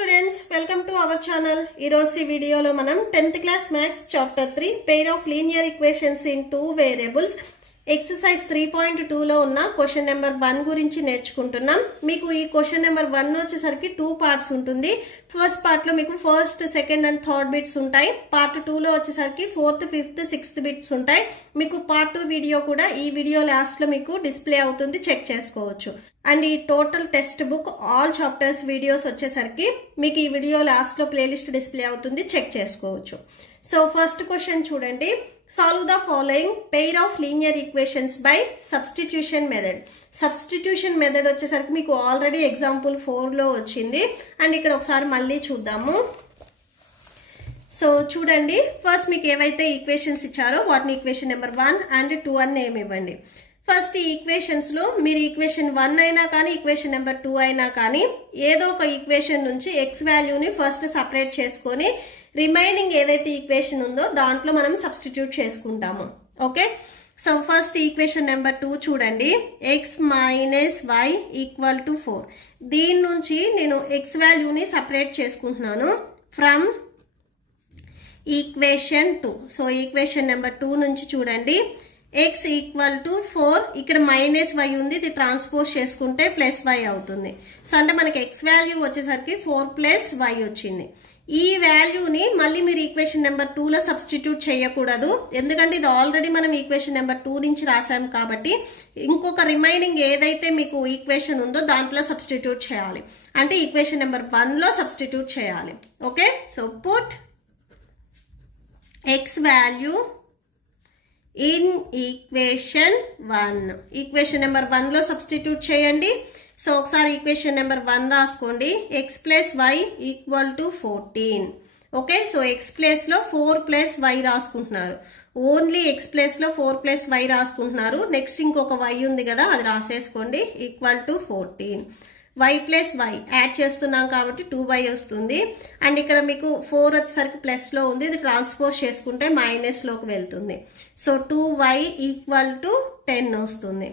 students, welcome to our channel. Ee videolo manam 10th class maths chapter 3 pair of linear equations in two variables exercise 3.2 లో ఉన్న question number 1 గురించి నేర్చుకుంటున్నాం. మీకు ఈ question number 1 వచ్చేసరికి 2 parts ఉంటుంది. First part లో మీకు first, second and third bits ఉంటాయి. పార్ట్ 2 లో వచ్చేసరికి 4th, 5th, 6th బిట్స్ ఉంటాయి. మీకు పార్ట్ 2 వీడియో కూడా ఈ వీడియో లాస్ట్ లో మీకు డిస్ప్లే అవుతుంది, చెక్ చేసుకోవచ్చు. అండ్ ఈ total text book all chapters videos వచ్చేసరికి మీకు ఈ వీడియో లాస్ట్ లో ప్లేలిస్ట్ డిస్ప్లే అవుతుంది, చెక్ చేసుకోవచ్చు. సో ఫస్ట్ క్వశ్చన్ చూడండి. Solve the following pair of linear equations by substitution method. Substitution method వచ్చేసరికి మీకు ఆల్రెడీ ఎగ్జాంపుల్ 4 లో వచ్చింది అండ్ ఇక్కడ ఒకసారి మళ్ళీ చూద్దాము. సో చూడండి, ఫస్ట్ మీకు ఏవైతే ఈక్వేషన్స్ ఇచ్చారో వాటిని ఈక్వేషన్ నెంబర్ 1 అండ్ 2 అని నేమ్ ఇవ్వండి. ఫస్ట్ ఈ ఈక్వేషన్స్ లో మీరు ఈక్వేషన్ 1 అయినా కానీ ఈక్వేషన్ నెంబర్ 2 అయినా కానీ ఏదో ఒక ఈక్వేషన్ నుంచి ఎక్స్ వాల్యూని ఫస్ట్ సపరేట్ చేసుకొని రిమైనింగ్ ఏదైతే ఈక్వేషన్ ఉందో దాంట్లో మనం సబ్స్టిట్యూట్ చేసుకుంటాము. Okay, so first equation number 2 చూడండి. X minus y equal to 4. దీని నుంచి నేను ఎక్స్ వాల్యూని సపరేట్ చేసుకుంటున్నాను from equation 2. So equation number 2 నుంచి చూడండి, ఎక్స్ ఈక్వల్ టు 4, ఇక్కడ మైనస్ వై ఉంది, ఇది ట్రాన్స్పోజ్ చేసుకుంటే ప్లస్ వై అవుతుంది. సో అంటే మనకి ఎక్స్ వాల్యూ వచ్చేసరికి 4 ప్లస్ వై వచ్చింది. ఈ వాల్యూని మళ్ళీ మీరు ఈక్వేషన్ నెంబర్ 2 లో సబ్స్టిట్యూట్ చేయకూడదు, ఎందుకంటే ఇది ఆల్రెడీ మనం ఈక్వేషన్ నెంబర్ 2 నుంచి రాసాం కాబట్టి ఇంకొక రిమైనింగ్ ఏదైతే మీకు ఈక్వేషన్ ఉందో దాంట్లో సబ్స్టిట్యూట్ చేయాలి. అంటే ఈక్వేషన్ నెంబర్ 1 లో సబ్స్టిట్యూట్ చేయాలి. Okay, so put X value in equation 1. Equation number 1 లో సబ్స్టిట్యూట్ చేయండి. సో ఒకసారి ఈక్వేషన్ నెంబర్ 1 రాసుకోండి. X plus y equal to 14. Okay, so x place లో 4 ప్లస్ వై రాసుకుంటున్నారు. ఓన్లీ ఎక్స్ ప్లేస్ లో 4 ప్లస్ వై రాసుకుంటున్నారు. నెక్స్ట్ ఇంకొక వై ఉంది కదా, అది రాసేసుకోండి. Equal to 14. Y plus y add చేస్తున్నాం కాబట్టి 2y వస్తుంది. అండ్ ఇక్కడ మీకు 4 వచ్చేసరికి ప్లస్ లో ఉంది, ఇది ట్రాన్స్పోజ్ చేసుకుంటే మైనస్ లోకి వెళ్తుంది. సో 2y ఈక్వల్ టు 10 వస్తుంది.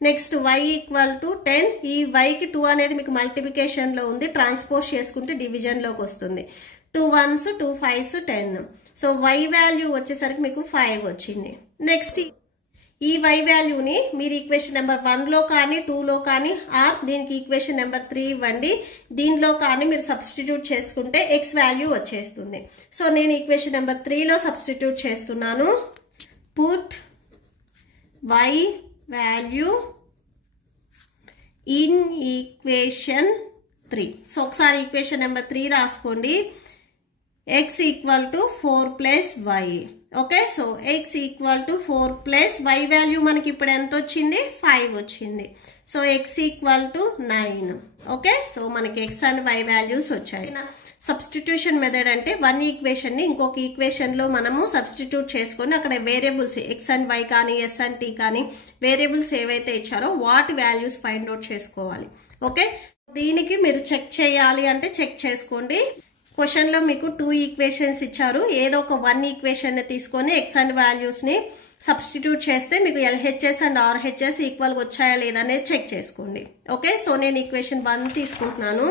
Next y equal to 10. ఈ yకి 2 అనేది మీకు మల్టిప్లికేషన్ లో ఉంది, ట్రాన్స్పోజ్ చేసుకుంటే డివిజన్ లోకి వస్తుంది. 2 1s 2 5s 10. So y value వచ్చేసరికి మీకు 5 వచ్చింది. నెక్స్ట్ ఈ y వాల్యూని మీరు ఈక్వేషన్ నెంబర్ 1 లో కానీ 2 లో కానీ ఆర్ దీనికి ఈక్వేషన్ నెంబర్ 3 ఇవ్వండి, దీనిలో కానీ మీరు సబ్స్టిట్యూట్ చేసుకుంటే x వాల్యూ వచ్చేస్తుంది. సో నేను ఈక్వేషన్ నెంబర్ 3 లో సబ్స్టిట్యూట్ చేస్తున్నాను. Put y value in equation 3. So ఒకసారి ఈక్వేషన్ నెంబర్ 3 రాసుకోండి. x equal to 4 plus y. Okay, so x equal to 4 plus y value మనకి ఇప్పుడు ఎంత వచ్చింది, 5 వచ్చింది. So x equal to 9. Okay, so మనకి x అండ్ y వాల్యూస్ వచ్చాయి. Substitution method అంటే వన్ ఈక్వేషన్ ని ఇంకొక ఈక్వేషన్ లో మనము సబ్స్టిట్యూట్ చేసుకొని అక్కడ వేరియబుల్స్ ఎక్స్ అండ్ వై కానీ ఎస్ అండ్ టీ కానీ వేరియబుల్స్ ఏవైతే ఇచ్చారో వాటి వాల్యూస్ ఫైండ్ అవుట్ చేసుకోవాలి. ఓకే, దీనికి మీరు చెక్ చేయాలి అంటే చెక్ చేసుకోండి. క్వశ్చన్ లో మీకు 2 ఈక్వేషన్స్ ఇచ్చారు, ఏదో ఒక 1 ఈక్వేషన్ ని తీసుకొని ఎక్స్ అండ్ వాల్యూస్ ని సబ్స్టిట్యూట్ చేస్తే మీకు ఎల్హెచ్ఎస్ అండ్ ఆర్హెచ్ఎస్ ఈక్వల్ వచ్చాయా లేదనేది చెక్ చేసుకోండి. ఓకే, సో నేను ఈక్వేషన్ 1 తీసుకుంటున్నాను.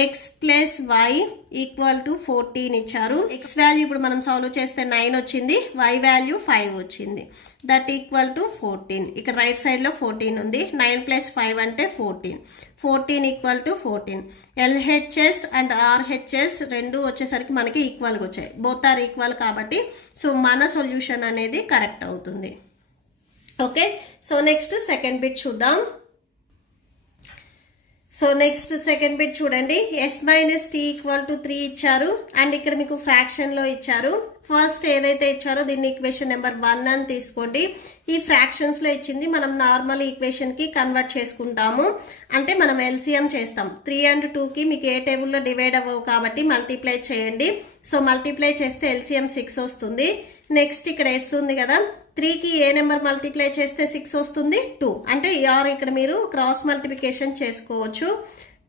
X plus y equal to 14 ఇచ్చారు. ఎక్స్ వాల్యూ ఇప్పుడు మనం సాల్వ్ చేస్తే 9 వచ్చింది, వై వాల్యూ 5 వచ్చింది. That equal to 14. ఇక్కడ రైట్ సైడ్ లో 14 ఉంది. 9 ప్లస్ 5 అంటే 14. 14 equal to 14. LHS and RHS రెండు వచ్చేసరికి మనకి ఈక్వల్గా వచ్చాయి, బోత్ ఆర్ ఈక్వల్ కాబట్టి సో మన సొల్యూషన్ అనేది కరెక్ట్ అవుతుంది. Okay, so next second bit చూద్దాం. సో నెక్స్ట్ సెకండ్ బిట్ చూడండి. S minus t equal to 3 ఇచ్చారు అండ్ ఇక్కడ మీకు ఫ్రాక్షన్ లో ఇచ్చారు. ఫస్ట్ ఏదైతే ఇచ్చారో దీన్ని ఈక్వేషన్ నెంబర్ 1 అని తీసుకోండి. ఈ ఫ్రాక్షన్స్ లో ఇచ్చింది మనం నార్మల్ ఈక్వేషన్ కి కన్వర్ట్ చేసుకుంటాము, అంటే మనం ఎల్సిఎం చేస్తాం. 3 and 2 కి మీకు ఏ టేబుల్లో డివైడ్ అవ్వవు కాబట్టి మల్టిప్లై చేయండి. సో మల్టిప్లై చేస్తే ఎల్సిఎం 6 వస్తుంది. నెక్స్ట్ ఇక్కడ ఎస్ ఉంది కదా, 3కి ఏ నెంబర్ మల్టిప్లై చేస్తే 6 వస్తుంది, 2. అంటే ఆర్ ఇక్కడ మీరు క్రాస్ మల్టిప్లికేషన్ చేసుకోవచ్చు.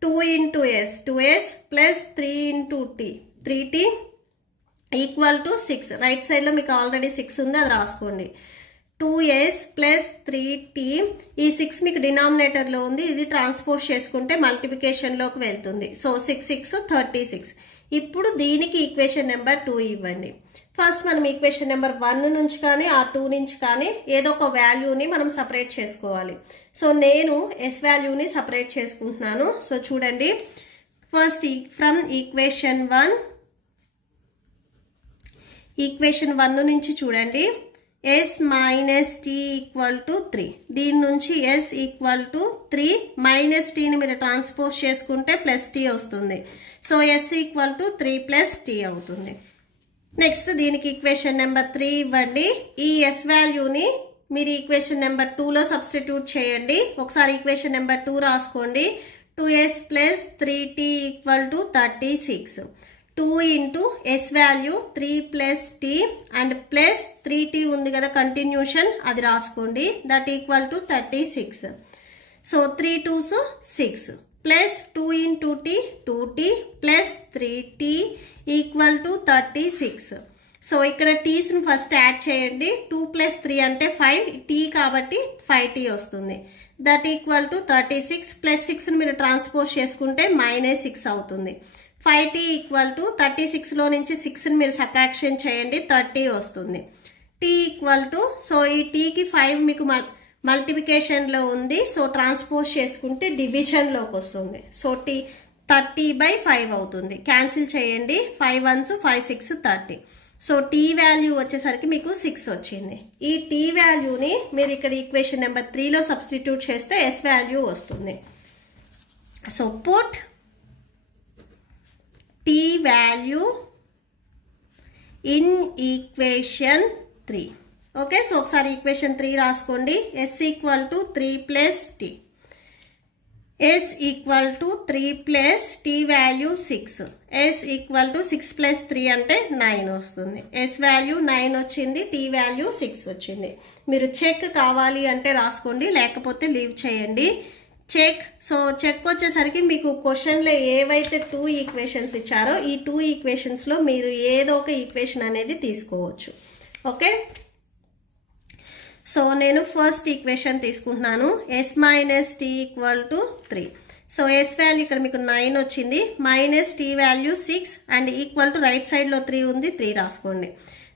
2 into s 2s plus 3 into t 3t equal to 6. Right side లో మీకు ఆల్రెడీ 6 ఉంది, అది రాసుకోండి. 2s ప్లస్ 3t, ఈ 6 మీకు డినామినేటర్లో ఉంది, ఇది ట్రాన్స్పోజ్ చేసుకుంటే మల్టిప్లికేషన్లోకి వెళ్తుంది. సో 6 6 36. ఇప్పుడు దీనికి ఈక్వేషన్ నెంబర్ 2 ఇవ్వండి. ఫస్ట్ మనం ఈక్వేషన్ నెంబర్ 1 నుంచి కానీ ఆ 2 నుంచి కానీ ఏదో ఒక వాల్యూని మనం సపరేట్ చేసుకోవాలి. సో నేను ఎస్ వాల్యూని సపరేట్ చేసుకుంటున్నాను. సో చూడండి, ఫస్ట్ ఫ్రమ్ ఈక్వేషన్ 1 నుంచి చూడండి, s minus t equal to 3. దీని నుంచి s ఈక్వల్ టు 3 మైనస్ టీని మీరు ట్రాన్స్పోజ్ చేసుకుంటే ప్లస్ టీ వస్తుంది. So s equal to 3 plus t అవుతుంది. నెక్స్ట్ దీనికి ఈక్వేషన్ నెంబర్ 3 ఇవ్వండి. ఈ s వాల్యూని మీరు ఈక్వేషన్ నెంబర్ 2లో సబ్స్టిట్యూట్ చేయండి. ఒకసారి ఈక్వేషన్ నెంబర్ 2 రాసుకోండి. 2s plus 3t equal to 36. 2 into s value 3 plus t and plus 3t ఉంది కదా కంటిన్యూషన్, అది రాసుకోండి. That equal to 36. సో 3 2s 6 plus 2 into t 2t plus 3t equal to 36. So ఇక్కడ టీస్ని ఫస్ట్ యాడ్ చేయండి. 2 plus 3 అంటే 5, టీ కాబట్టి 5t వస్తుంది. దట్ ఈక్వల్ టు 36 ప్లస్ 6ని మీరు ట్రాన్స్పోజ్ చేసుకుంటే మైనస్ 6 అవుతుంది. 5t ఈక్వల్ టు 36లో నుంచి 6ని మీరు సబ్ట్రాక్షన్ చేయండి, 30 వస్తుంది. t ఈక్వల్ టు, సో ఈ టీకి 5 మీకు మల్టిప్లికేషన్లో ఉంది, సో ట్రాన్స్పోజ్ చేసుకుంటే డివిజన్లోకి వస్తుంది. సో టీ 30/5 అవుతుంది. క్యాన్సిల్ చేయండి. 5 1s 5 6 30. సో టీ వాల్యూ వచ్చేసరికి మీకు 6 వచ్చింది. ఈ టీ వాల్యూని మీరు ఇక్కడ ఈక్వేషన్ నెంబర్ 3లో సబ్స్టిట్యూట్ చేస్తే ఎస్ వాల్యూ వస్తుంది. So put t value in equation 3. Okay, so ఒకసారి ఈక్వేషన్ 3 రాసుకోండి. s equal to 3 plus t, s equal to 3 plus t value 6, s equal to 6 plus 3 అంటే 9 వస్తుంది. s వాల్యూ 9 వచ్చింది, tea value 6 వచ్చింది. మీరు check కావాలి అంటే రాసుకోండి, లేకపోతే లీవ్ చేయండి. చెక్, సో చెక్ వచ్చేసరికి మీకు క్వశ్చన్లో ఏవైతే 2 ఈక్వేషన్స్ ఇచ్చారో ఈ 2 ఈక్వేషన్స్లో మీరు ఏదో ఒక ఈక్వేషన్ అనేది తీసుకోవచ్చు. ఓకే, సో నేను ఫస్ట్ ఈక్వేషన్ తీసుకుంటున్నాను. s minus t equal to 3. So s value ఇక్కడ మీకు 9 వచ్చింది, minus t value 6 and equal to right సైడ్లో 3 ఉంది, 3 రాసుకోండి.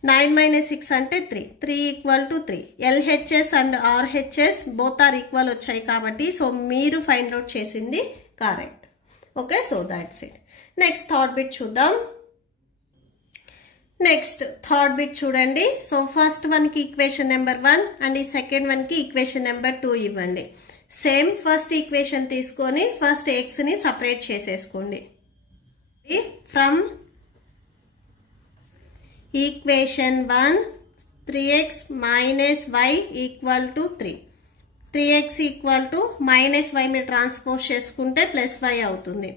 9 మైనస్ 6 అంటే 3, 3 equal to 3. LHS and RHS both are equal వచ్చాయి కాబట్టి సో మీరు ఫైండ్ అవుట్ చేసింది correct. Okay, so that's it. Next third bit చూద్దాం. నెక్స్ట్ థర్డ్ బిట్ చూడండి. సో ఫస్ట్ వన్కి ఈక్వేషన్ నెంబర్ 1 అండ్ ఈ సెకండ్ వన్కి ఈక్వేషన్ నెంబర్ 2 ఇవ్వండి. సేమ్ ఫస్ట్ ఈక్వేషన్ తీసుకొని ఫస్ట్ ఎక్స్ని సపరేట్ చేసేసుకోండి. From equation 1 3x minus y equal to 3. 3x equal to minus y మీరు ట్రాన్స్పోజ్ చేసుకుంటే ప్లస్ y అవుతుంది.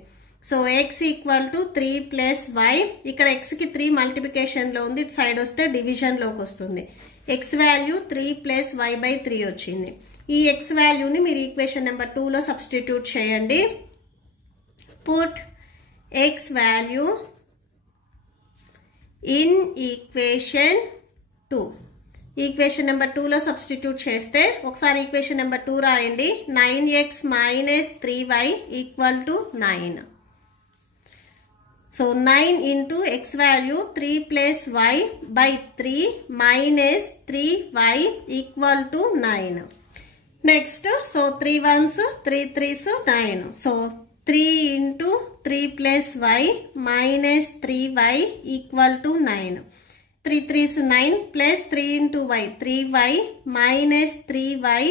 So x equal to 3 plus y, ఇక్కడ xకి 3 మల్టిప్లికేషన్లో ఉంది, ఇటు సైడ్ వస్తే డివిజన్లోకి వస్తుంది. x వాల్యూ 3 ప్లస్ y/3 వచ్చింది. ఈ x వాల్యూని మీరు ఈక్వేషన్ నెంబర్ 2లో సబ్స్టిట్యూట్ చేయండి. Put x value in equation 2. Equation number 2లో సబ్స్టిట్యూట్ చేస్తే ఒకసారి ఈక్వేషన్ నెంబర్ 2 రాయండి. 9x minus 3y equal to 9. So 9 into x value 3 plus y/3 minus 3y equal to 9. Next so 3 1s 3 3s 9. So 3 into 3 plus y minus 3y equal to 9. 3 3s 9 plus 3 into y 3y minus 3y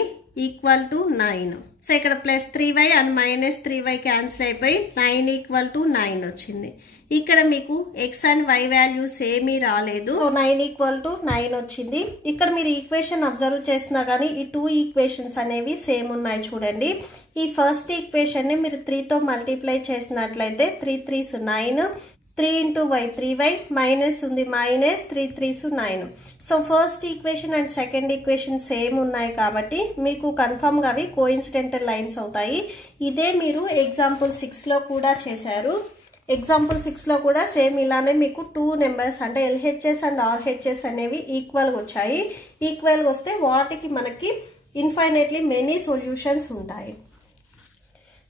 equal to 9. So ఇక్కడ plus 3y and minus 3y cancel అయిపోయి 9 equal to 9 వచ్చింది. ఇక్కడ మీకు x and y values ఏమీ రాలేదు, so 9 equal to 9 వచ్చింది. ఇక్కడ మీరు ఈక్వేషన్ అబ్జర్వ్ చేస్తున్నా కానీ ఈ 2 ఈక్వేషన్స్ అనేవి సేమ్ ఉన్నాయి చూడండి. ఈ ఫస్ట్ ఈక్వేషన్ని మీరు 3తో మల్టిప్లై చేసినట్లయితే 3 3s 9, 3 into y 3y minus ఉంది minus 3 3s 9. So first equation and second equation same ఉన్నాయి కాబట్టి మీకు కన్ఫర్మ్గా అవి కోఇన్సిడెంటల్ లైన్స్ అవుతాయి. ఇదే మీరు ఎగ్జాంపుల్ 6లో కూడా చేశారు. ఎగ్జాంపుల్ 6లో కూడా సేమ్ ఇలానే మీకు 2 నెంబర్స్ అంటే LHS అండ్ RHS అనేవి ఈక్వల్గా వచ్చాయి. ఈక్వల్గా వస్తే వాటికి మనకి ఇన్ఫైనైట్లీ మెనీ సొల్యూషన్స్ ఉంటాయి.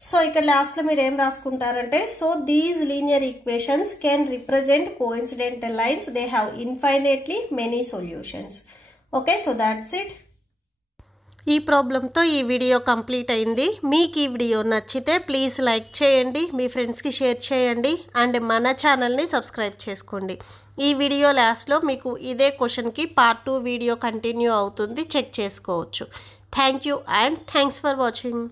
సో ఇక్కడ లాస్ట్లో మీరు ఏం రాసుకుంటారంటే so these linear equations can represent coincidental lines, they have infinitely many solutions. Okay, so that's it. ఈ ప్రాబ్లంతో ఈ వీడియో కంప్లీట్ అయింది. మీకు ఈ వీడియో నచ్చితే ప్లీజ్ లైక్ చేయండి, మీ ఫ్రెండ్స్కి షేర్ చేయండి అండ్ మన ఛానల్ని సబ్స్క్రైబ్ చేసుకోండి. ఈ వీడియో లాస్ట్లో మీకు ఇదే క్వశ్చన్కి పార్ట్ 2 వీడియో కంటిన్యూ అవుతుంది, చెక్ చేసుకోవచ్చు. Thank you and thanks for watching.